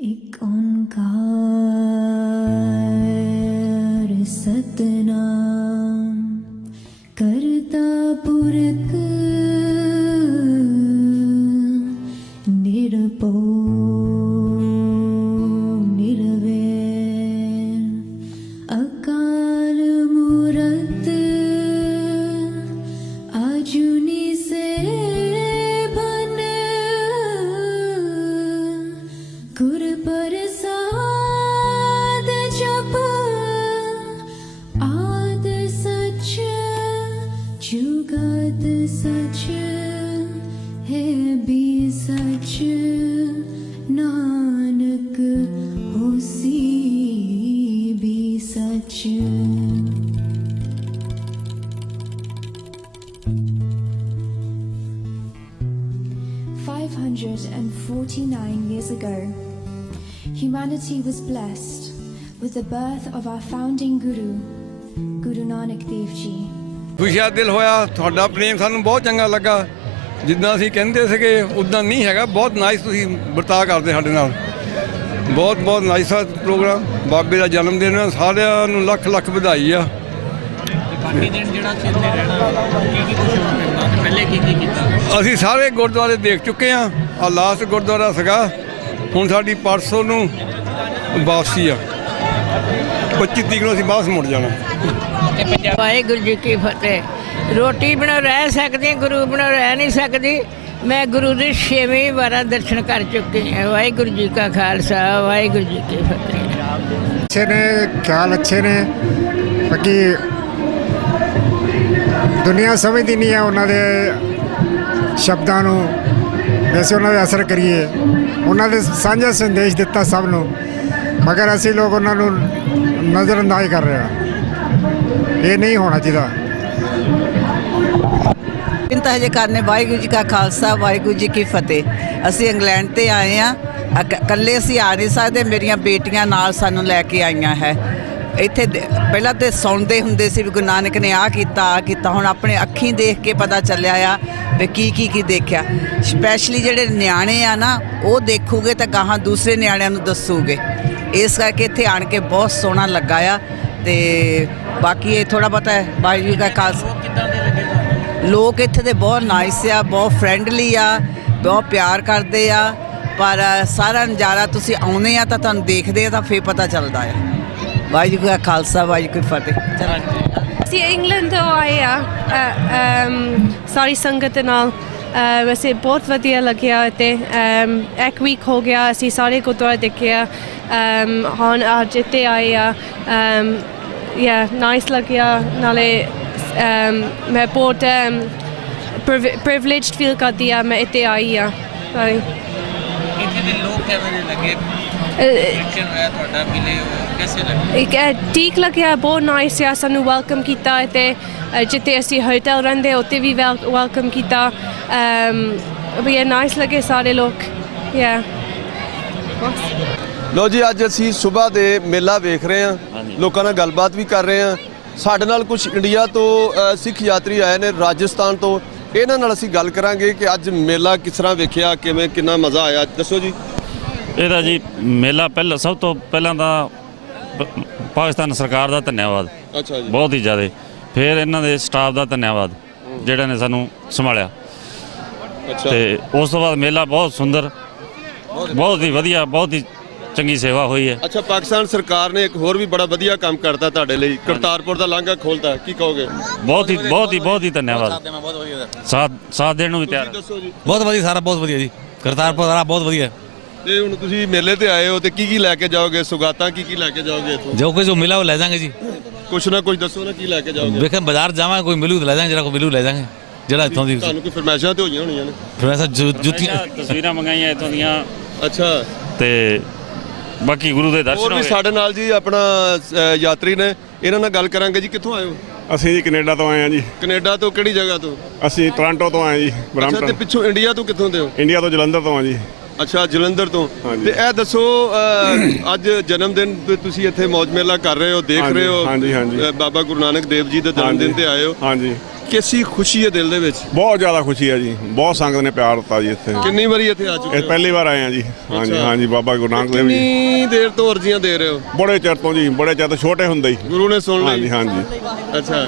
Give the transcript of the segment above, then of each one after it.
एक ओंकार सतनाम करता पुरख निरपो निर्वैर अकाल मूरत आजुनी से बन गुर प्रसाद जप आद सच जुगत सच है भी सच नानक होसी भी सच। 549 years ago, humanity was blessed with the birth of our founding Guru, Guru Nanak Dev Ji. ਖੁਸ਼ੀਆ ਦਿਲ ਹੋਇਆ। ਤੁਹਾਡਾ ਪ੍ਰੇਮ ਸਾਨੂੰ ਬਹੁਤ ਚੰਗਾ ਲੱਗਾ। ਜਿੱਦਾਂ ਅਸੀਂ ਕਹਿੰਦੇ ਸੀਗੇ ਉੱਦਾਂ ਨਹੀਂ ਹੈਗਾ। ਬਹੁਤ ਨਾਈਸ ਤੁਸੀਂ ਵਰਤਾਅ ਕਰਦੇ ਸਾਡੇ ਨਾਲ। ਬਹੁਤ ਬਹੁਤ ਨਾਈਸ ਆ ਪ੍ਰੋਗਰਾਮ। ਬਾਬੇ ਦਾ ਜਨਮ ਦਿਨ ਆ। ਸਾਰਿਆਂ ਨੂੰ ਲੱਖ ਲੱਖ ਵਧਾਈ ਆ। ਬਾਕੀ ਦਿਨ ਜਿਹੜਾ ਇੱਥੇ ਰਹਿਣਾ ਕੀ ਕੁਝ ਹੁੰਦਾ ਪਹਿਲੇ ਕੀ ਕੀਤਾ? ਅਸੀਂ ਸਾਰੇ ਗੁਰਦੁਆਰੇ ਦੇਖ ਚੁੱਕੇ ਹਾਂ। ਆ ਲਾਸਟ ਗੁਰਦੁਆਰਾ ਸੀਗਾ। ਹੁਣ ਸਾਡੀ ਪਰਸੋਂ ਨੂੰ ਵਾਪਸੀ ਆ। 25 ਤਰੀਕ ਨੂੰ ਅਸੀਂ ਵਾਪਸ ਮੁੜ ਜਾਣਾ। ਵਾਹਿਗੁਰੂ ਜੀ ਕੀ ਫਤਿਹ। ਰੋਟੀ ਬਿਨਾਂ ਰਹਿ ਸਕਦੀ, ਗੁਰੂ ਬਿਨਾਂ ਰਹਿ ਨਹੀਂ ਸਕਦੀ। ਮੈਂ ਗੁਰੂ ਦੇ 6ਵੀਂ ਵਾਰਾਂ ਦਰਸ਼ਨ ਕਰ ਚੁੱਕੀ ਹਾਂ। ਵਾਹਿਗੁਰੂ ਜੀ ਕਾ ਖਾਲਸਾ, ਵਾਹਿਗੁਰੂ ਜੀ ਕੀ ਫਤਿਹ। अच्छे ने ख्याल अच्छे ने बाकी ਦੁਨੀਆ ਸਮਝਦੀ ਨਹੀਂ ਹੈ ਉਹਨਾਂ ਦੇ ਸ਼ਬਦਾਂ ਨੂੰ। ਵੈਸੇ ਉਹਨਾਂ ਦੇ ਅਸਰ ਕਰੀਏ, ਉਹਨਾਂ ਦੇ ਸਾਂਝਾ ਸੰਦੇਸ਼ ਦਿੱਤਾ ਸਭ ਨੂੰ, ਮਗਰ ਅਸੀਂ ਲੋਕ ਉਹਨਾਂ ਨੂੰ ਨਜ਼ਰਅੰਦਾਜ਼ ਕਰ ਰਹੇ ਹਾਂ। ਇਹ ਨਹੀਂ ਹੋਣਾ ਚਾਹੀਦਾ। ਤਾਂ ਹਜੇ ਕਰਨੇ। ਵਾਹਿਗੁਰੂ ਜੀ ਕਾ ਖਾਲਸਾ, ਵਾਹਿਗੁਰੂ ਜੀ ਕੀ ਫਤਿਹ। ਅਸੀਂ ਇੰਗਲੈਂਡ ਤੇ ਆਏ ਹਾਂ। ਇਕੱਲੇ ਅਸੀਂ ਆ ਨਹੀਂ ਸਕਦੇ। ਮੇਰੀਆਂ ਬੇਟੀਆਂ ਨਾਲ ਸਾਨੂੰ ਲੈ ਕੇ ਆਈਆਂ ਹੈ। ਇੱਥੇ ਪਹਿਲਾਂ ਤਾਂ ਸੁਣਦੇ ਹੁੰਦੇ ਸੀ ਵੀ ਗੁਰੂ ਨਾਨਕ ਨੇ ਆਹ ਕੀਤਾ ਆਹ ਕੀਤਾ। ਹੁਣ ਆਪਣੇ ਅੱਖੀਂ ਦੇਖ ਕੇ ਪਤਾ ਚੱਲਿਆ ਆ ਵੀ ਕੀ ਦੇਖਿਆ। ਸਪੈਸ਼ਲੀ ਜਿਹੜੇ ਨਿਆਣੇ ਆ ਨਾ, ਉਹ ਦੇਖੂਗੇ ਤਾਂ ਗਾਹਾਂ ਦੂਸਰੇ ਨਿਆਣਿਆਂ ਨੂੰ ਦੱਸੂਗੇ। ਇਸ ਕਰਕੇ ਇੱਥੇ ਆਣ ਕੇ ਬਹੁਤ ਸੋਹਣਾ ਲੱਗਾ ਆ। ਅਤੇ ਬਾਕੀ ਇਹ ਥੋੜ੍ਹਾ ਬਹੁਤਾ ਵਾਹਿਗੁਰੂ ਦਾ ਖਾਲਸਾ। ਲੋਕ ਇੱਥੇ ਦੇ ਬਹੁਤ ਨਾਈਸ ਆ, ਬਹੁਤ ਫਰੈਂਡਲੀ ਆ, ਬਹੁਤ ਪਿਆਰ ਕਰਦੇ ਆ। ਪਰ ਸਾਰਾ ਨਜ਼ਾਰਾ ਤੁਸੀਂ ਆਉਂਦੇ ਆ ਤਾਂ ਤੁਹਾਨੂੰ ਦੇਖਦੇ ਆ ਤਾਂ ਫਿਰ ਪਤਾ ਚੱਲਦਾ ਆ। ਵਾਹਿਗੁਰੂ ਦਾ ਖਾਲਸਾ, ਵਾਹਿਗੁਰੂ ਫਤਿਹ। ਅਸੀਂ ਇੰਗਲੈਂਡ ਤੋਂ ਆਏ ਆ ਸਾਰੀ ਸੰਗਤ ਨਾਲ। ਵੈਸੇ ਬਹੁਤ ਵਧੀਆ ਲੱਗਿਆ ਅਤੇ ਇੱਕ ਵੀਕ ਹੋ ਗਿਆ ਅਸੀਂ ਸਾਰੇ ਗੁਰਦੁਆਰੇ ਦੇਖਿਆ। ਹੁਣ ਅੱਜ ਇੱਥੇ ਆਏ ਆ। ਨਾਈਸ ਲੱਗਿਆ। ਨਾਲੇ ਮੈਂ ਬਹੁਤ ਪ੍ਰਿਵਿਲੇਜਡ ਫੀਲ ਕਰਦੀ ਆ। ਮੈਂ ਇੱਥੇ ਆਈ ਆ। ਇੱਥੇ ਦੇ ਲੋਕ ਕਿਵੇਂ ਦੇ ਲੱਗੇ? ਹੋਇਆ ਤੁਹਾਡਾ ਮਿਲੇ ਕਿਵੇਂ ਲੱਗੇ? ਠੀਕ ਲੱਗਿਆ। ਬਹੁਤ ਨਾਈਸ ਆ। ਸਾਨੂੰ ਵੈਲਕਮ ਕੀਤਾ ਅਤੇ ਜਿੱਥੇ ਅਸੀਂ ਹੋਟਲ ਰਹਿੰਦੇ ਉੱਥੇ ਵੀ ਵੈਲਕਮ ਕੀਤਾ। ਵੀ ਨਾਈਸ ਲੱਗੇ ਸਾਰੇ ਲੋਕ। ਲੋ ਜੀ, ਅੱਜ ਅਸੀਂ ਸਵੇਰ ਦੇ ਮੇਲਾ ਵੇਖ ਰਹੇ ਹਾਂ। ਲੋਕਾਂ ਨਾਲ ਗੱਲਬਾਤ ਵੀ ਕਰ ਰਹੇ ਹਾਂ। ਸਾਡੇ ਨਾਲ ਕੁਝ ਇੰਡੀਆ ਤੋਂ ਸਿੱਖ ਯਾਤਰੀ ਆਏ ਨੇ, ਰਾਜਸਥਾਨ ਤੋਂ। ਇਹਨਾਂ ਨਾਲ ਅਸੀਂ ਗੱਲ ਕਰਾਂਗੇ ਕਿ ਅੱਜ ਮੇਲਾ ਕਿਸ ਤਰ੍ਹਾਂ ਵੇਖਿਆ, ਕਿਵੇਂ, ਕਿੰਨਾ ਮਜ਼ਾ ਆਇਆ। ਦੱਸੋ ਜੀ। ਇਹਦਾ ਜੀ ਮੇਲਾ ਸਭ ਤੋਂ ਪਹਿਲਾਂ ਤਾਂ ਪਾਕਿਸਤਾਨ ਸਰਕਾਰ ਦਾ ਧੰਨਵਾਦ। ਅੱਛਾ ਜੀ। ਬਹੁਤ ਹੀ ਜ਼ਿਆਦਾ। ਫਿਰ ਇਹਨਾਂ ਦੇ ਸਟਾਫ ਦਾ ਧੰਨਵਾਦ ਜਿਹੜਾ ਨੇ ਸਾਨੂੰ ਸੰਭਾਲਿਆ। ਅੱਛਾ। ਤੇ ਉਸ ਤੋਂ ਬਾਅਦ ਮੇਲਾ ਬਹੁਤ ਸੁੰਦਰ, ਬਹੁਤ ਹੀ ਵਧੀਆ, ਬਹੁਤ ਹੀ ਚੰਗੀ ਸੇਵਾ ਹੋਈ ਹੈ। ਅੱਛਾ, ਪਾਕਿਸਤਾਨ ਸਰਕਾਰ ਨੇ ਇੱਕ ਹੋਰ ਵੀ ਬੜਾ ਵਧੀਆ ਕੰਮ ਕਰਤਾ ਤੁਹਾਡੇ ਲਈ। ਕਰਤਾਰਪੁਰ ਦਾ ਲਾਂਘਾ ਖੋਲਤਾ। ਕੀ ਕਹੋਗੇ? ਬਹੁਤ ਹੀ ਧੰਨਵਾਦ। ਸਾਥ ਦੇਣ ਨੂੰ ਵੀ ਤਿਆਰ। ਦੱਸੋ ਜੀ। ਬਹੁਤ ਵਧੀਆ, ਸਾਰਾ ਬਹੁਤ ਵਧੀਆ ਜੀ। ਕਰਤਾਰਪੁਰ ਦਾ ਬਹੁਤ ਵਧੀਆ। ਤੇ ਹੁਣ ਤੁਸੀਂ ਮੇਲੇ ਤੇ ਆਏ ਹੋ ਤੇ ਕੀ ਲੈ ਕੇ ਜਾਓਗੇ? ਸੁਗਾਤਾਂ ਕੀ ਲੈ ਕੇ ਜਾਓਗੇ ਇੱਥੋਂ? ਜੋ ਕੁਝ ਮਿਲਾ ਉਹ ਲੈ ਜਾਵਾਂਗੇ ਜੀ। ਕੁਛ ਨਾ ਕੁਛ ਦੱਸੋ ਨਾ, ਕੀ ਲੈ ਕੇ ਜਾਓਗੇ? ਵੇਖਾਂ ਬਾਜ਼ਾਰ ਜਾਵਾਂਗੇ, ਕੋਈ ਮਿਲੂ ਤਾਂ ਲੈ ਜਾਵਾਂਗੇ, ਜਿਹੜਾ ਕੋਈ ਮਿਲੂ ਲੈ ਜਾਵਾਂਗੇ। ਜਿਹੜਾ ਇੱਥੋਂ ਦੀ ਤੁਹਾਨੂੰ ਕੋਈ ਫਰਮਾਇਸ਼ਾਂ ਤੇ ਹੋਈਆਂ ਹੋਣੀਆਂ ਨੇ? ਫਰਮਾਇਸ਼ਾਂ ਜੁੱਤੀਆਂ, ਤਸਵੀਰਾਂ ਮੰਗਾਈਆਂ ਇੱਥੋਂ ਦੀਆਂ। ਅੱਛਾ। ਤੇ ਬਾਕੀ ਗੁਰੂ ਦੇ ਦਰਸ਼ਨ ਹੋਰ ਵੀ ਸਾਡੇ ਨਾਲ ਜੀ ਆਪਣਾ ਯਾਤਰੀ ਨੇ। ਇਹਨਾਂ ਨਾਲ ਗੱਲ ਕਰਾਂਗੇ ਜੀ। ਕਿੱਥੋਂ ਆਏ ਹੋ? ਅਸੀਂ ਜੀ ਕੈਨੇਡਾ ਤੋਂ ਆਏ ਹਾਂ ਜੀ। ਕੈਨੇਡਾ ਤੋਂ ਕਿਹੜੀ ਜਗ੍ਹਾ ਤੋਂ? ਅਸੀਂ ਟੋਰਾਂਟੋ ਤੋਂ ਆਏ ਜੀ। ਅੱਛਾ। ਤੇ ਬਰੈਂਪਟਨ। ਪਿੱਛੋਂ ਇੰਡੀਆ ਤੋਂ ਕਿੱਥੋਂ ਦੇ ਹੋ? ਇੰਡੀਆ ਤੋਂ ਜਲੰਧਰ ਤੋਂ ਆ ਜੀ। ਅੱਛਾ, ਜਲੰਧਰ ਤੋਂ। ਤੇ ਇਹ ਦੱਸੋ, ਅੱਜ ਜਨਮ ਦਿਨ ਤੇ ਤੁਸੀਂ ਇੱਥੇ ਮੌਜ ਮੇਲਾ ਕਰ ਰਹੇ ਹੋ, ਦੇਖ ਰਹੇ ਹੋ। ਹਾਂਜੀ। ਬਾਬਾ ਗੁਰੂ ਨਾਨਕ ਦੇਵ ਜੀ ਦੇ ਜਨਮ ਦਿਨ ਤੇ ਆਏ ਹੋ। ਹਾਂਜੀ। ਕਿੰਨੀ ਖੁਸ਼ੀ ਹੈ ਦਿਲ ਦੇ ਵਿੱਚ? ਬਹੁਤ ਜ਼ਿਆਦਾ ਖੁਸ਼ੀ ਹੈ ਜੀ, ਬਹੁਤ ਸੰਗਤ ਨੇ ਪਿਆਰ ਦਿੱਤਾ ਜੀ ਇੱਥੇ। ਕਿੰਨੀ ਵਾਰੀ ਇੱਥੇ ਆ ਚੁੱਕੇ ਇਹ ਹੋ? ਪਹਿਲੀ ਵਾਰ ਆਏ ਆ ਜੀ। ਹਾਂਜੀ ਹਾਂਜੀ, ਬਾਬਾ ਗੁਰੂ ਨਾਨਕ ਦੇਵ ਜੀ ਕਿੰਨੀ ਦੇਰ ਤੋਂ ਅਰਜ਼ੀਆਂ ਦੇ ਰਹੇ ਹੋ? ਬੜੇ ਚਿਰ ਤੋਂ ਜੀ, ਬੜੇ ਚਿਰ ਤੋਂ, ਛੋਟੇ ਹੁੰਦੇ ਹੀ ਗੁਰੂ ਨੇ ਸੁਣ ਲਈ? ਹਾਂਜੀ ਹਾਂਜੀ। ਅੱਛਾ,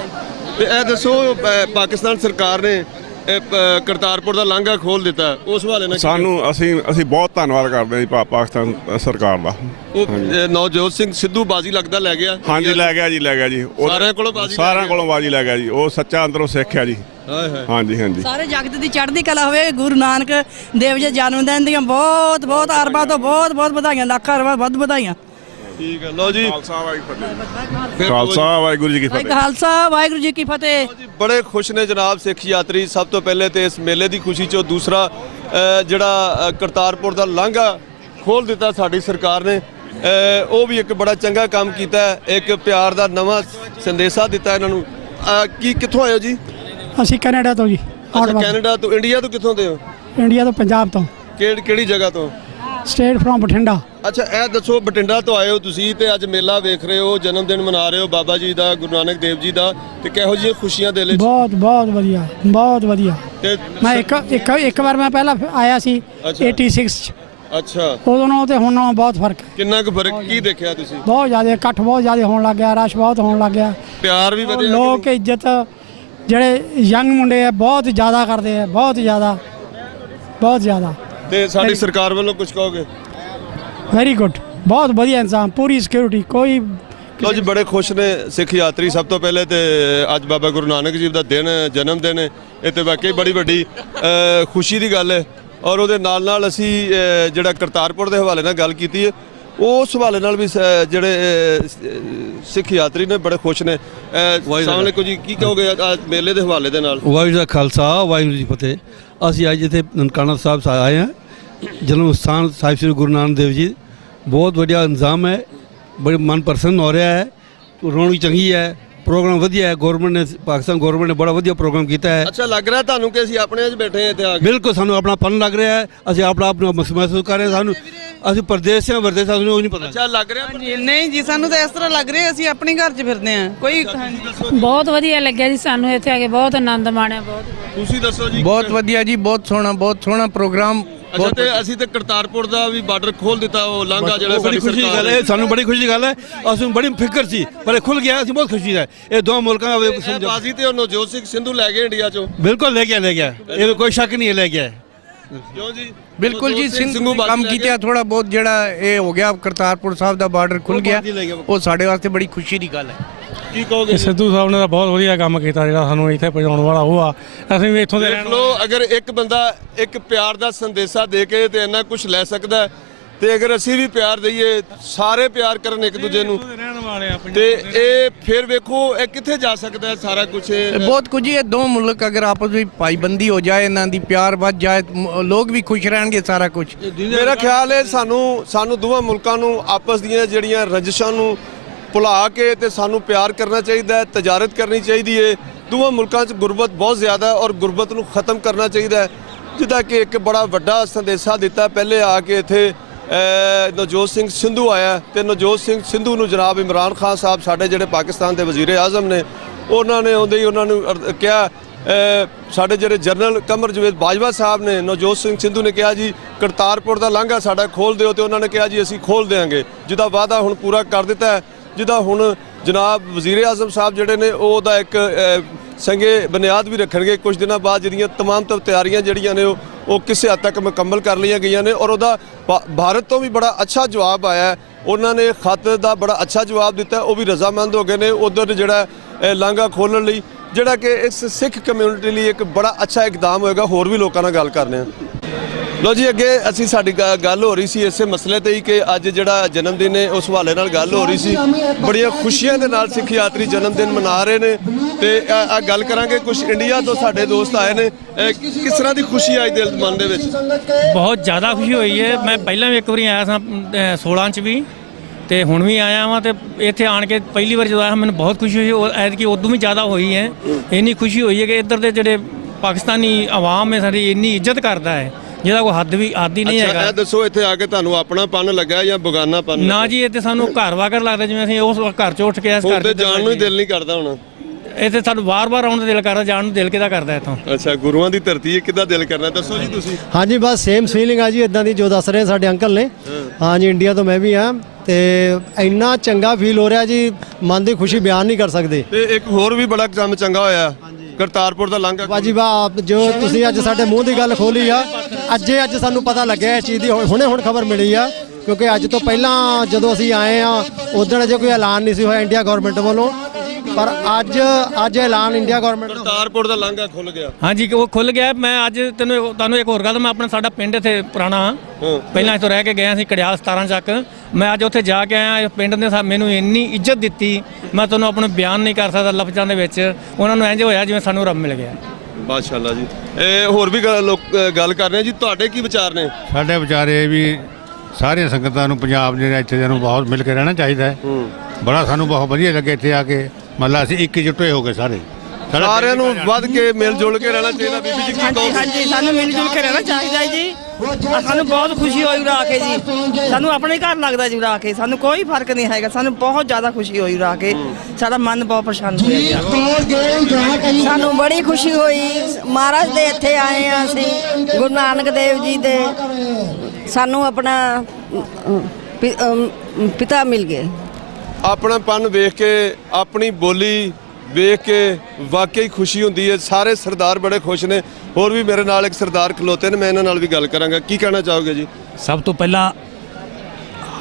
ਤੇ ਇਹ ਦੱਸੋ ਪਾਕਿਸਤਾਨ ਸਰਕਾਰ ਨੇ ਕਰਤਾਰਪੁਰ ਦਾ ਲਾਂਘਾ ਖੋਲ ਦਿੱਤਾ, ਉਸ ਹਵਾਲੇ ਨਾਲ ਸਾਨੂੰ ਅਸੀਂ ਬਹੁਤ ਧੰਨਵਾਦ ਕਰਦੇ ਹਾਂ ਜੀ ਪਾਕਿਸਤਾਨ ਸਰਕਾਰ ਦਾ। ਉਹ ਨਵਜੋਤ ਸਿੰਘ ਸਿੱਧੂ ਬਾਜੀ ਲੱਗਦਾ ਲੈ ਗਿਆ? ਹਾਂਜੀ ਲੈ ਗਿਆ ਜੀ, ਲੈ ਗਿਆ ਜੀ। ਸਾਰਿਆਂ ਕੋਲੋਂ ਬਾਜੀ? ਸਾਰਿਆਂ ਕੋਲੋਂ ਬਾਜੀ ਲੈ ਗਿਆ ਜੀ, ਉਹ ਸੱਚਾ ਅੰਦਰੋਂ ਸਿੱਖ ਹੈ ਜੀ। ਹਾਂਜੀ ਹਾਂਜੀ। ਸਾਰੇ ਜਗਤ ਦੀ ਚੜ੍ਹਦੀ ਕਲਾ ਹੋਵੇ। ਗੁਰੂ ਨਾਨਕ ਦੇਵ ਜੀ ਜਨਮ ਦਿਨ ਦੀਆਂ ਬਹੁਤ ਬਹੁਤ ਅਰਬਾਂ ਤੋਂ ਬਹੁਤ ਬਹੁਤ ਵਧਾਈਆਂ, ਲੱਖਾਂ ਅਰਬਾਂ ਵੱਧ ਵਧਾਈਆਂ। ਠੀਕ ਹੈ, ਲਓ ਜੀ। ਖਾਲਸਾ ਵਾਹਿਗੁਰੂ ਜੀ ਕੀ ਫਤਿਹ। ਖਾਲਸਾ ਵਾਹਿਗੁਰੂ ਜੀ ਕੀ ਫਤਿਹ। ਬੜੇ ਖੁਸ਼ ਨੇ ਜਨਾਬ ਸਿੱਖ ਯਾਤਰੀ। ਸਭ ਤੋਂ ਪਹਿਲੇ ਤੇ ਇਸ ਮੇਲੇ ਦੀ ਖੁਸ਼ੀ 'ਚੋਂ ਦੂਸਰਾ ਜਿਹੜਾ ਕਰਤਾਰਪੁਰ ਦਾ ਲਾਂਘਾ ਖੋਲ ਦਿੱਤਾ ਸਾਡੀ ਸਰਕਾਰ ਨੇ, ਉਹ ਵੀ ਇੱਕ ਬੜਾ ਚੰਗਾ ਕੰਮ ਕੀਤਾ ਹੈ। ਇੱਕ ਪਿਆਰ ਦਾ ਨਵਾਂ ਸੰਦੇਸ਼ਾ ਦਿੱਤਾ ਇਹਨਾਂ ਨੂੰ। ਕੀ ਕਿੱਥੋਂ ਆਏ ਹੋ ਜੀ? ਅਸੀਂ ਕੈਨੇਡਾ ਤੋਂ ਜੀ। ਅੱਛਾ, ਕੈਨੇਡਾ ਤੋਂ। ਇੰਡੀਆ ਤੋਂ ਕਿੱਥੋਂ ਦੇ ਹੋ? ਇੰਡੀਆ ਤੋਂ, ਪੰਜਾਬ ਤੋਂ। ਕਿਹੜੀ ਜਗ੍ਹਾ ਤੋਂ? State from Bathinda. ਅੱਛਾ, ਇਹ ਦੱਸੋ ਬਠਿੰਡਾ ਤੋਂ ਆਏ ਹੋ ਤੁਸੀਂ ਤੇ ਅੱਜ ਮੇਲਾ ਵੇਖ ਰਹੇ ਹੋ, ਜਨਮ ਦਿਨ ਮਨਾ ਰਹੇ ਹੋ ਬਾਬਾ ਜੀ ਦਾ, ਗੁਰੂ ਨਾਨਕ ਦੇਵ ਜੀ ਦਾ, ਤੇ ਕਿਹੋ ਜਿਹੀਆਂ ਖੁਸ਼ੀਆਂ ਦਿਲ 'ਚ? ਬਹੁਤ ਬਹੁਤ ਵਧੀਆ, ਬਹੁਤ ਵਧੀਆ। ਤੇ ਮੈਂ ਇੱਕ ਵਾਰ ਮੈਂ ਪਹਿਲਾਂ ਆਇਆ ਸੀ 86 ਚ। ਅੱਛਾ, ਉਦੋਂ ਨਾਲੋਂ ਤੇ ਹੁਣ ਨਾਲੋਂ ਬਹੁਤ ਫਰਕ। ਕਿੰਨਾ ਕੁ ਫਰਕ ਕੀ ਦੇਖਿਆ ਤੁਸੀਂ? ਬਹੁਤ ਜ਼ਿਆਦਾ ਇਕੱਠ, ਬਹੁਤ ਜ਼ਿਆਦਾ ਹੋਣ ਲੱਗ ਗਿਆ, ਰਸ਼ ਬਹੁਤ ਹੋਣ ਲੱਗ ਗਿਆ। ਪਿਆਰ ਵੀ ਵਧਿਆ? ਲੋਕ ਇੱਜ਼ਤ ਜਿਹੜੇ ਯੰਗ ਮੁੰਡੇ ਆ ਬਹੁਤ ਜ਼ਿਆਦਾ ਕਰਦੇ ਆ, ਬਹੁਤ ਜ਼ਿਆਦਾ, ਬਹੁਤ ਜ਼ਿਆਦਾ। ਤੇ ਸਾਡੀ ਸਰਕਾਰ ਵੱਲੋਂ ਕੁਝ ਕਹੋਗੇ? ਵੈਰੀ ਗੁੱਡ, ਬਹੁਤ ਵਧੀਆ ਇੰਤਜ਼ਾਮ, ਪੂਰੀ ਸਿਕਿਉਰਿਟੀ, ਕੋਈ। ਲੋ ਜੀ, ਬੜੇ ਖੁਸ਼ ਨੇ ਸਿੱਖ ਯਾਤਰੀ। ਸਭ ਤੋਂ ਪਹਿਲੇ ਤੇ ਅੱਜ ਬਾਬਾ ਗੁਰੂ ਨਾਨਕ ਜੀ ਦਾ ਦਿਨ, ਜਨਮ ਦਿਨ ਹੈ, ਇਹ ਤੇ ਵਾਕਈ ਬੜੀ ਵੱਡੀ ਖੁਸ਼ੀ ਦੀ ਗੱਲ ਹੈ। ਔਰ ਉਹਦੇ ਨਾਲ ਨਾਲ ਅਸੀਂ ਜਿਹੜਾ ਕਰਤਾਰਪੁਰ ਦੇ ਹਵਾਲੇ ਨਾਲ ਗੱਲ ਕੀਤੀ ਹੈ, ਉਸ ਹਵਾਲੇ ਨਾਲ ਵੀ ਜਿਹੜੇ ਸਿੱਖ ਯਾਤਰੀ ਨੇ ਬੜੇ ਖੁਸ਼ ਨੇ। ਅਸਲਾਮ ਅਲੈਕੁਮ ਜੀ, ਕੀ ਕਹੋਗੇ ਮੇਲੇ ਦੇ ਹਵਾਲੇ ਦੇ ਨਾਲ? ਵਾਹਿਗੁਰੂ ਦਾ ਖਾਲਸਾ, ਵਾਹਿਗੁਰੂ ਜੀ ਫਤਿਹ। ਅਸੀਂ ਅੱਜ ਇੱਥੇ ਨਨਕਾਣਾ ਸਾਹਿਬ ਆਏ ਹਾਂ, ਜਨਮ ਸਥਾਨ ਸਾਹਿਬ ਸ੍ਰੀ ਗੁਰੂ ਨਾਨਕ ਦੇਵ ਜੀ। ਬਹੁਤ ਵਧੀਆ ਇੰਤਜ਼ਾਮ ਹੈ, ਬੜੇ ਮਨ ਪ੍ਰਸੰਨ ਹੋ ਰਿਹਾ ਹੈ, ਰੌਣਕ ਚੰਗੀ ਹੈ, ਪ੍ਰੋਗਰਾਮ ਵਧੀਆ ਹੈ। ਗਵਰਨਮੈਂਟ ਨੇ, ਪਾਕਿਸਤਾਨ ਗਵਰਨਮੈਂਟ ਨੇ ਬੜਾ ਵਧੀਆ ਪ੍ਰੋਗਰਾਮ ਕੀਤਾ ਹੈ। ਅੱਛਾ, ਲੱਗ ਰਿਹਾ ਤੁਹਾਨੂੰ ਕਿ ਅਸੀਂ ਆਪਣੇ 'ਚ ਬੈਠੇ ਹਾਂ ਇੱਥੇ ਆ ਕੇ? ਬਿਲਕੁਲ, ਸਾਨੂੰ ਆਪਣਾ ਪਨ ਲੱਗ ਰਿਹਾ ਹੈ, ਅਸੀਂ ਆਪਣਾ ਆਪਣਾ ਮਹਿਸੂਸ ਕਰ ਰਹੇ ਹਾਂ। ਸਾਨੂੰ ਅਸੀਂ ਪਰਦੇਸ ਹਾਂ, ਵਰਦੇ ਸਾਨੂੰ ਉਹ ਨਹੀਂ ਪਤਾ। ਅੱਛਾ, ਲੱਗ ਰਿਹਾ? ਨਹੀਂ ਜੀ, ਸਾਨੂੰ ਤਾਂ ਇਸ ਤਰ੍ਹਾਂ ਲੱਗ ਰਿਹਾ ਅਸੀਂ ਆਪਣੇ ਘਰ 'ਚ ਫਿਰਦੇ ਹਾਂ। ਕੋਈ ਬਹੁਤ ਵਧੀਆ ਲੱਗਿਆ ਜੀ ਸਾਨੂੰ ਇੱਥੇ ਆ ਕੇ, ਬਹੁਤ ਆਨੰਦ ਮਾਣਿਆ। ਬਹੁਤ ਤੁਸੀਂ ਦੱਸੋ ਜੀ। ਬਹੁਤ ਵਧੀਆ ਜੀ, ਬਹੁਤ ਸੋਹਣਾ ਪ੍ਰੋਗਰਾਮ। ਅੱਛਾ, ਤੇ ਅਸੀਂ ਤੇ ਕਰਤਾਰਪੁਰ ਦਾ ਵੀ ਬਾਰਡਰ ਖੋਲ ਦਿੱਤਾ, ਉਹ ਲਾਂਘਾ ਜਿਹੜਾ ਬੜੀ ਖੁਸ਼ੀ ਦੀ ਗੱਲ ਹੈ, ਸਾਨੂੰ ਬੜੀ ਖੁਸ਼ੀ ਦੀ ਗੱਲ ਹੈ। ਅਸੀਂ ਬੜੀ ਫਿਕਰ ਸੀ, ਪਰ ਇਹ ਖੁੱਲ ਗਿਆ, ਅਸੀਂ ਬਹੁਤ ਖੁਸ਼ੀ ਹੈ। ਇਹ ਦੋ ਮੁਲਕਾਂ ਦਾ ਬਾਜ਼ੀ ਤੇ ਨਵਜੋਤ ਸਿੰਘ ਸਿੱਧੂ ਲੈ ਗਏ ਇੰਡੀਆ ਚੋਂ? ਬਿਲਕੁਲ ਲੈ ਗਿਆ, ਇਹ ਕੋਈ ਸ਼ੱਕ ਨਹੀਂ ਹੈ, ਲੈ ਗਿਆ। ਕਿਉਂ ਜੀ? ਬਿਲਕੁਲ ਜੀ, ਸਿੰਘੂ ਕੰਮ ਕੀਤਾ ਥੋੜਾ ਬਹੁਤ, ਜਿਹੜਾ ਇਹ ਹੋ ਗਿਆ ਕਰਤਾਰਪੁਰ ਸਾਹਿਬ ਦਾ ਬਾਰਡਰ ਖੁੱਲ ਗਿਆ, ਉਹ ਸਾਡੇ ਵਾਸਤੇ ਬੜੀ ਖੁਸ਼ੀ ਦੀ ਗੱਲ ਹੈ। ਕੀ ਕਹੋਗੇ? ਸਿੱਧੂ ਸਾਹਿਬ ਨੇ ਤਾਂ ਬਹੁਤ ਵਧੀਆ ਕੰਮ ਕੀਤਾ, ਜਿਹੜਾ ਸਾਨੂੰ ਇੱਥੇ ਪਹੁੰਚਾਉਣ ਵਾਲਾ ਉਹ ਆ। ਅਸੀਂ ਵੀ ਇੱਥੋਂ ਦੇ ਰਹਿਣ ਵਾਲੇ। ਅਗਰ ਇੱਕ ਬੰਦਾ ਇੱਕ ਪਿਆਰ ਦਾ ਸੰਦੇਸ਼ਾ ਦੇ ਕੇ ਤੇ ਇੰਨਾ ਕੁਝ ਲੈ ਸਕਦਾ, ਤੇ ਅਗਰ ਅਸੀਂ ਵੀ ਪਿਆਰ ਦਈਏ, ਸਾਰੇ ਪਿਆਰ ਕਰਨ ਇੱਕ ਦੂਜੇ ਨੂੰ, ਤੇ ਇਹ ਫਿਰ ਵੇਖੋ ਇਹ ਕਿੱਥੇ ਜਾ ਸਕਦਾ ਹੈ ਸਾਰਾ ਕੁਝ। ਬਹੁਤ ਕੁਝ ਹੈ। ਦੋ ਮੁਲਕ ਅਗਰ ਆਪਸ ਵਿੱਚ ਭਾਈਬੰਦੀ ਹੋ ਜਾਏ, ਇਹਨਾਂ ਦੀ ਪਿਆਰ ਵੱਧ ਜਾਏ, ਲੋਕ ਵੀ ਖੁਸ਼ ਰਹਿਣਗੇ, ਸਾਰਾ ਕੁਝ। ਮੇਰਾ ਖਿਆਲ ਹੈ ਸਾਨੂੰ ਦੋਵਾਂ ਮੁਲਕਾਂ ਨੂੰ ਆਪਸ ਦੀਆਂ ਜਿਹੜੀਆਂ ਰੰਜਿਸ਼ਾਂ ਨੂੰ ਭੁਲਾ ਕੇ ਤੇ ਸਾਨੂੰ ਪਿਆਰ ਕਰਨਾ ਚਾਹੀਦਾ ਹੈ, ਤਜਾਰਤ ਕਰਨੀ ਚਾਹੀਦੀ ਹੈ। ਦੋਵਾਂ ਮੁਲਕਾਂ 'ਚ ਗੁਰਬਤ ਬਹੁਤ ਜ਼ਿਆਦਾ ਹੈ, ਔਰ ਗੁਰਬਤ ਨੂੰ ਖਤਮ ਕਰਨਾ ਚਾਹੀਦਾ ਹੈ, ਜਿੱਦਾਂ ਕਿ ਇੱਕ ਬੜਾ ਵੱਡਾ ਸੰਦੇਸ਼ਾ ਦਿੱਤਾ। ਪਹਿਲੇ ਆ ਕੇ ਇੱਥੇ ਨਵਜੋਤ ਸਿੰਘ ਸਿੱਧੂ ਆਇਆ, ਤੇ ਨਵਜੋਤ ਸਿੰਘ ਸਿੱਧੂ ਨੂੰ ਜਨਾਬ ਇਮਰਾਨ ਖਾਨ ਸਾਹਿਬ, ਸਾਡੇ ਜਿਹੜੇ ਪਾਕਿਸਤਾਨ ਦੇ ਵਜ਼ੀਰ ਆਜ਼ਮ ਨੇ, ਉਹਨਾਂ ਨੇ ਆਉਂਦੇ ਹੀ ਉਹਨਾਂ ਨੂੰ ਕਿਹਾ, ਸਾਡੇ ਜਿਹੜੇ ਜਨਰਲ ਕਮਰ ਜਵੇਦ ਬਾਜਵਾ ਸਾਹਿਬ ਨੇ, ਨਵਜੋਤ ਸਿੰਘ ਸਿੱਧੂ ਨੇ ਕਿਹਾ ਜੀ ਕਰਤਾਰਪੁਰ ਦਾ ਲਾਂਘਾ ਸਾਡਾ ਖੋਲ ਦਿਓ, ਤੇ ਉਹਨਾਂ ਨੇ ਕਿਹਾ ਜੀ ਅਸੀਂ ਖੋਲ ਦੇਵਾਂਗੇ, ਜਿਹਦਾ ਵਾਅਦਾ ਹੁਣ ਪੂਰਾ ਕਰ ਦਿੱਤਾ ਹੈ। ਜਿਹਦਾ ਹੁਣ ਜਨਾਬ ਵਜ਼ੀਰ ਆਜ਼ਮ ਸਾਹਿਬ ਜਿਹੜੇ ਨੇ, ਉਹਦਾ ਇੱਕ ਸੰਗੇ ਬੁਨਿਆਦ ਵੀ ਰੱਖਣਗੇ ਕੁਝ ਦਿਨਾਂ ਬਾਅਦ, ਜਿਹੜੀਆਂ ਤਮਾਮ ਤਿਆਰੀਆਂ ਜਿਹੜੀਆਂ ਨੇ ਉਹ ਕਿਸੇ ਹੱਦ ਤੱਕ ਮੁਕੰਮਲ ਕਰ ਲਈਆਂ ਗਈਆਂ ਨੇ। ਔਰ ਉਹਦਾ ਭਾਰਤ ਤੋਂ ਵੀ ਬੜਾ ਅੱਛਾ ਜਵਾਬ ਆਇਆ। ਉਹਨਾਂ ਨੇ ਖੱਤ ਦਾ ਬੜਾ ਅੱਛਾ ਜਵਾਬ ਦਿੱਤਾ, ਉਹ ਵੀ ਰਜ਼ਾਮੰਦ ਹੋ ਗਏ ਨੇ ਉਧਰ ਜਿਹੜਾ ਲਾਂਘਾ ਖੋਲ੍ਹਣ ਲਈ, ਜਿਹੜਾ ਕਿ ਇਸ ਸਿੱਖ ਕਮਿਊਨਿਟੀ ਲਈ ਇੱਕ ਬੜਾ ਅੱਛਾ ਇਕਦਾਮ ਹੋਏਗਾ। ਹੋਰ ਵੀ ਲੋਕਾਂ ਨਾਲ ਗੱਲ ਕਰਨੇ ਆ। ਲੋ ਜੀ, ਅੱਗੇ ਅਸੀਂ ਸਾਡੀ ਗੱਲ ਹੋ ਰਹੀ ਸੀ ਇਸੇ ਮਸਲੇ ਤੇ ਹੀ ਕਿ ਅੱਜ ਜਿਹੜਾ ਜਨਮ ਦਿਨ ਹੈ ਉਸ ਹਵਾਲੇ ਨਾਲ ਗੱਲ ਹੋ ਰਹੀ ਸੀ। ਬੜੀਆਂ ਖੁਸ਼ੀਆਂ ਦੇ ਨਾਲ ਸਿੱਖ ਯਾਤਰੀ ਜਨਮ ਦਿਨ ਮਨਾ ਰਹੇ ਨੇ, ਤੇ ਆ ਗੱਲ ਕਰਾਂਗੇ। ਕੁਝ ਇੰਡੀਆ ਤੋਂ ਸਾਡੇ ਦੋਸਤ ਆਏ ਨੇ, ਕਿਸ ਤਰ੍ਹਾਂ ਦੀ ਖੁਸ਼ੀ ਆਈ ਦਿਲ ਮਨ ਦੇ ਵਿੱਚ? ਬਹੁਤ ਜ਼ਿਆਦਾ ਖੁਸ਼ੀ ਹੋਈ ਹੈ। ਮੈਂ ਪਹਿਲਾਂ ਵੀ ਇੱਕ ਵਾਰੀ ਆਇਆ ਸਾਂ 16 ਚ ਵੀ, ਤੇ ਹੁਣ ਵੀ ਆਇਆ ਵਾਂ, ਤੇ ਇੱਥੇ ਆਣ ਕੇ ਪਹਿਲੀ ਵਾਰ ਜਦੋਂ ਆਇਆ ਮੈਨੂੰ ਬਹੁਤ ਖੁਸ਼ੀ ਹੋਈ। ਐਤਕੀ ਉਦੋਂ ਵੀ ਜ਼ਿਆਦਾ ਹੋਈ ਹੈ। ਇੰਨੀ ਖੁਸ਼ੀ ਹੋਈ ਹੈ ਕਿ ਇੱਧਰ ਦੇ ਜਿਹੜੇ ਪਾਕਿਸਤਾਨੀ ਆਵਾਮ ਹੈ ਸਾਡੀ ਇੰਨੀ ਇੱਜ਼ਤ ਕਰਦਾ ਹੈ, ਜਿਹਦਾ ਕੋਈ ਹੱਦ ਹੀ ਨਹੀਂ ਹੈਗਾ। ਇਹ ਦੱਸੋ, ਇੱਥੇ ਆ ਕੇ ਤੁਹਾਨੂੰ ਆਪਣਾ ਪਨ ਲੱਗਾ ਜਾਂ ਬਗਾਨਾ ਪਨ? ਨਾ ਜੀ, ਇਹ ਤੇ ਸਾਨੂੰ ਘਰ ਵਾਕਰ ਲੱਗਦਾ, ਜਿਵੇਂ ਅਸੀਂ ਉਸ ਘਰ 'ਚ ਉੱਠ ਕੇ ਇਸ ਘਰ 'ਚ ਜਾਣ ਨੂੰ ਹੀ ਦਿਲ ਨਹੀਂ ਕਰਦਾ ਹੁਣ। ਇੱਥੇ ਸਾਨੂੰ ਵਾਰ-ਵਾਰ ਆਉਣ ਦਾ ਦਿਲ ਕਰਦਾ, ਜਾਣ ਨੂੰ ਦਿਲ ਕਿਹਦਾ ਕਰਦਾ ਇੱਥੋਂ। ਅੱਛਾ, ਗੁਰੂਆਂ ਦੀ ਧਰਤੀ ਹੈ, ਕਿੱਦਾਂ ਦਿਲ ਕਰਨਾ, ਦੱਸੋ ਜੀ ਤੁਸੀਂ। ਹਾਂਜੀ, ਬਸ ਸੇਮ ਫੀਲਿੰਗ ਆ ਜੀ, ਇਦਾਂ ਦੀ ਜੋ ਦੱਸ ਰਹੇ ਸਾਡੇ ਅੰਕਲ ਨੇ। ਹਾਂਜੀ, ਇੰਡੀਆ ਤੋਂ ਮੈਂ ਵੀ ਆ ਤੇ ਇੰਨਾ ਚੰਗਾ ਫੀਲ ਹੋ ਰਿਹਾ ਜੀ, ਮਨ ਦੀ ਖੁਸ਼ੀ ਬਿਆਨ ਨਹੀਂ ਕਰ ਸਕਦੇ। ਤੇ ਇੱਕ ਹੋਰ ਵੀ ਬੜਾ ਕੰਮ ਚੰਗਾ ਹੋਇਆ, ਕਰਤਾਰਪੁਰ ਦਾ ਲਾਂਘਾ। ਬਾਜੀ ਵਾਹ, ਜੋ ਤੁਸੀਂ ਅੱਜ ਸਾਡੇ ਮੂੰਹ ਦੀ ਗੱਲ ਖੋਲੀ ਆ, ਅੱਜ ਸਾਨੂੰ ਪਤਾ ਲੱਗਿਆ ਇਸ ਚੀਜ਼ ਦੀ, ਹੁਣ ਖਬਰ ਮਿਲੀ ਆ, ਕਿਉਂਕਿ ਅੱਜ ਤੋਂ ਪਹਿਲਾਂ ਜਦੋਂ ਅਸੀਂ ਆਏ ਆ ਉਦੋਂ ਅਜੇ ਕੋਈ ਐਲਾਨ ਨਹੀਂ ਸੀ ਹੋਇਆ ਇੰਡੀਆ ਗਵਰਨਮੈਂਟ ਵੱਲੋਂ, ਪਰ ਅੱਜ ਐਲਾਨ ਇੰਡੀਆ ਗਵਰਨਮੈਂਟ। ਕਰਤਾਰਪੁਰ ਦਾ ਲਾਂਘਾ ਖੁੱਲ ਗਿਆ। ਹਾਂਜੀ, ਉਹ ਖੁੱਲ ਗਿਆ। ਮੈਂ ਅੱਜ ਤੁਹਾਨੂੰ ਇੱਕ ਹੋਰ ਗੱਲ, ਮੈਂ ਆਪਣਾ ਸਾਡਾ ਪਿੰਡ ਇੱਥੇ ਪੁਰਾਣਾ ਪਹਿਲਾਂ ਇੱਥੋਂ ਰਹਿ ਕੇ ਗਿਆ ਸੀ ਕੜਿਆਲ 17 ਚੱਕ, ਮੈਂ ਅੱਜ ਉੱਥੇ ਜਾ ਕੇ ਆਇਆ। ਪਿੰਡ ਨੇ ਮੈਨੂੰ ਇੰਨੀ ਇੱਜ਼ਤ ਦਿੱਤੀ, ਮੈਂ ਤੁਹਾਨੂੰ ਆਪਣੇ ਬਿਆਨ ਨਹੀਂ ਕਰ ਸਕਦਾ ਲਫ਼ਜ਼ਾਂ ਦੇ ਵਿੱਚ। ਉਹਨਾਂ ਨੂੰ ਇੰਝ ਹੋਇਆ ਜਿਵੇਂ ਸਾਨੂੰ ਰੱਬ ਮਿਲ ਗਿਆ। ਮਾਸ਼ਾਅੱਲਾ ਜੀ। ਇਹ ਹੋਰ ਵੀ ਗੱਲ ਕਰ ਰਹੇ ਆ ਜੀ, ਤੁਹਾਡੇ ਕੀ ਵਿਚਾਰ ਨੇ? ਸਾਡੇ ਵਿਚਾਰ ਇਹ ਵੀ ਸਾਰੀਆਂ ਸੰਗਤਾਂ ਨੂੰ, ਪੰਜਾਬ ਦੇ ਇੱਥੇ ਦੇ ਨੂੰ ਬਹੁਤ ਮਿਲ ਕੇ ਰਹਿਣਾ ਚਾਹੀਦਾ ਹੈ। ਬੜਾ ਸਾਨੂੰ ਬਹੁਤ ਵਧੀਆ ਲੱਗੇ ਇੱਥੇ ਆ ਕੇ, ਮਤਲਬ ਅਸੀਂ ਇਕਜੁੱਟ ਹੋ ਗਏ ਸਾਰੇ। ਸਾਰਿਆਂ ਨੂੰ ਵੱਧ ਕੇ ਮਿਲ ਜੁਲ ਕੇ ਰਹਿਣਾ ਚਾਹੀਦਾ। ਬੀਬੀ ਜੀ ਕੀ ਕਹੋਗੇ? ਹਾਂਜੀ, ਸਾਨੂੰ ਮਿਲ ਜੁਲ ਕੇ ਰਹਿਣਾ ਚਾਹੀਦਾ ਜੀ। ਸਾਨੂੰ ਬਹੁਤ ਖੁਸ਼ੀ ਹੋਈ ਉਰਾ ਕੇ ਜੀ, ਸਾਨੂੰ ਆਪਣੇ ਘਰ ਲੱਗਦਾ ਜੀ ਉਰਾ ਕੇ, ਸਾਨੂੰ ਕੋਈ ਫਰਕ ਨਹੀਂ ਹੈਗਾ, ਸਾਨੂੰ ਬਹੁਤ ਜ਼ਿਆਦਾ ਖੁਸ਼ੀ ਹੋਈ ਉਰਾ ਕੇ, ਸਾਡਾ ਮਨ ਬਹੁਤ ਪ੍ਰਸੰਨ ਹੋਇਆ ਜੀ। ਸਾਨੂੰ ਬੜੀ ਖੁਸ਼ੀ ਹੋਈ, ਮਹਾਰਾਜ ਦੇ ਇੱਥੇ ਆਏ ਆ ਅਸੀਂ, ਗੁਰੂ ਨਾਨਕ ਦੇਵ ਜੀ ਦੇ, ਸਾਨੂੰ ਆਪਣਾ ਪਿਤਾ ਮਿਲ ਗਏ। ਆਪਣਾਪਨ ਵੇਖ ਕੇ, ਆਪਣੀ ਬੋਲੀ ਵੇਖ ਕੇ ਵਾਕਈ ਖੁਸ਼ੀ ਹੁੰਦੀ ਹੈ। ਸਾਰੇ ਸਰਦਾਰ ਬੜੇ ਖੁਸ਼ ਨੇ। ਹੋਰ ਵੀ ਮੇਰੇ ਨਾਲ ਇੱਕ ਸਰਦਾਰ ਖਲੋਤੇ ਨੇ, ਮੈਂ ਇਹਨਾਂ ਨਾਲ ਵੀ ਗੱਲ ਕਰਾਂਗਾ। ਕੀ ਕਹਿਣਾ ਚਾਹੋਗੇ ਜੀ? ਸਭ ਤੋਂ ਪਹਿਲਾਂ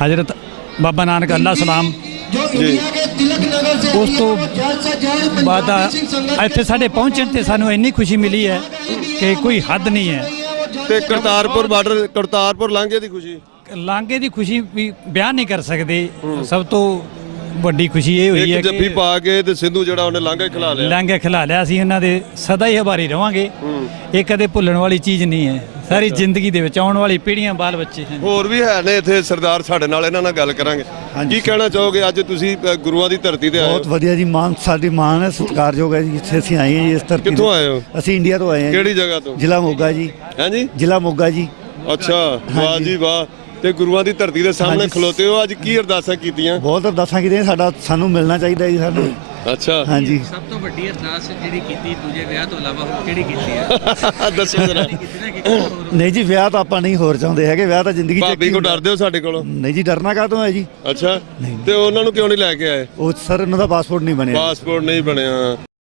ਹਜ਼ਰਤ ਬਾਬਾ ਨਾਨਕ ਅੱਲਾ ਸਲਾਮ ਜੀ, ਉਸ ਤੋਂ ਬਾਅਦ ਇੱਥੇ ਸਾਡੇ ਪਹੁੰਚਣ ਤੇ ਸਾਨੂੰ ਇੰਨੀ ਖੁਸ਼ੀ ਮਿਲੀ ਹੈ ਕਿ ਕੋਈ ਹੱਦ ਨਹੀਂ ਹੈ। ਤੇ ਕਰਤਾਰਪੁਰ ਬਾਰਡਰ, ਕਰਤਾਰਪੁਰ ਲਾਂਘੇ ਦੀ ਖੁਸ਼ੀ, ਲਾਂਘੇ ਦੀ ਖੁਸ਼ੀ ਵੀ ਬਿਆਨ ਨਹੀਂ ਕਰ ਸਕਦੇ। ਸਭ ਤੋਂ ਵੱਡੀ ਖੁਸ਼ੀ ਇਹ ਹੋਈ ਹੈ ਕਿ ਜੱਫੀ ਪਾ ਕੇ ਤੇ ਸਿੰਧੂ ਜਿਹੜਾ ਉਹਨੇ ਲਾਂਘਾ ਖਿਲਾ ਲਿਆ, ਲਾਂਘਾ ਖਿਲਾ ਲਿਆ। ਅਸੀਂ ਉਹਨਾਂ ਦੇ ਸਦਾ ਹੀ ਆਭਾਰੀ ਰਵਾਂਗੇ। ਇਹ ਕਦੇ ਭੁੱਲਣ ਵਾਲੀ ਚੀਜ਼ ਨਹੀਂ ਹੈ, ਸਾਰੀ ਜ਼ਿੰਦਗੀ ਦੇ ਵਿੱਚ ਆਉਣ ਵਾਲੀ ਪੀੜ੍ਹੀਆਂ, ਬਾਲ ਬੱਚੇ ਹਨ। ਹੋਰ ਵੀ ਹੈ ਨੇ ਇੱਥੇ ਸਰਦਾਰ ਸਾਡੇ ਨਾਲ, ਇਹਨਾਂ ਨਾਲ ਗੱਲ ਕਰਾਂਗੇ। ਕੀ ਕਹਿਣਾ ਚਾਹੋਗੇ? ਅੱਜ ਤੁਸੀਂ ਗੁਰੂਆਂ ਦੀ ਧਰਤੀ ਤੇ ਆਏ ਹੋ। ਬਹੁਤ ਵਧੀਆ ਜੀ, ਮਾਨ ਸਾਡੀ ਮਾਨ ਹੈ, ਸਤਿਕਾਰਯੋਗ ਹੈ ਜੀ। ਇੱਥੇ ਅਸੀਂ ਆਏ ਹਾਂ ਜੀ ਇਸ ਧਰਤੀ। ਕਿੱਥੋਂ ਆਏ ਹੋ? ਅਸੀਂ ਇੰਡੀਆ ਤੋਂ ਆਏ ਹਾਂ। ਕਿਹੜੀ ਜਗ੍ਹਾ ਤੋਂ? ਜ਼ਿਲ੍ਹਾ ਮੋਗਾ ਜੀ। ਹਾਂਜੀ, ਜ਼ਿਲ੍ਹਾ ਮੋਗਾ ਜੀ। ਅੱਛਾ, ਵਾਹ ਜੀ ਵਾਹ। ਤੇ ਗੁਰੂਆਂ ਦੀ ਧਰਤੀ ਦੇ ਸਾਹਮਣੇ ਖਲੋਤੇ ਹੋ, ਅੱਜ ਕੀ ਅਰਦਾਸਾਂ ਕੀਤੀਆਂ? ਬਹੁਤ ਅਰਦਾਸਾਂ ਕੀਤੀਆਂ, ਸਾਨੂੰ ਮਿਲਣਾ ਚਾਹੀਦਾ ਜੀ ਸਾਨੂੰ। ਅੱਛਾ, ਹਾਂਜੀ। ਸਭ ਤੋਂ ਵੱਡੀ ਅਰਦਾਸ ਜਿਹੜੀ ਕੀਤੀ ਦੂਜੇ ਵਿਆਹ ਤੋਂ ਇਲਾਵਾ ਹੋਰ ਕਿਹੜੀ ਕੀਤੀ ਹੈ? ਦੱਸੋ ਜਰਾ। ਨਹੀਂ ਜੀ, ਵਿਆਹ ਤਾਂ ਆਪਾਂ ਨਹੀਂ ਹੋਰ ਚਾਹੁੰਦੇ ਹੈਗੇ, ਵਿਆਹ ਤਾਂ ਜ਼ਿੰਦਗੀ 'ਚ। ਭਾਬੀ ਕੋ ਡਰਦੇ ਹੋ ਸਾਡੇ ਕੋਲੋਂ? ਨਹੀਂ ਜੀ, ਡਰਨਾ ਕਾਹਤੋਂ ਹੈ ਜੀ। ਅੱਛਾ, ਤੇ ਉਹਨਾਂ ਨੂੰ ਕਿਉਂ ਨਹੀਂ ਲੈ ਕੇ ਆਏ? ਉਹ ਸਰ, ਉਹਨਾਂ ਦਾ ਪਾਸਪੋਰਟ ਨਹੀਂ ਬਣਿਆ। ਪਾਸਪੋਰਟ ਨਹੀਂ ਬਣਿਆ।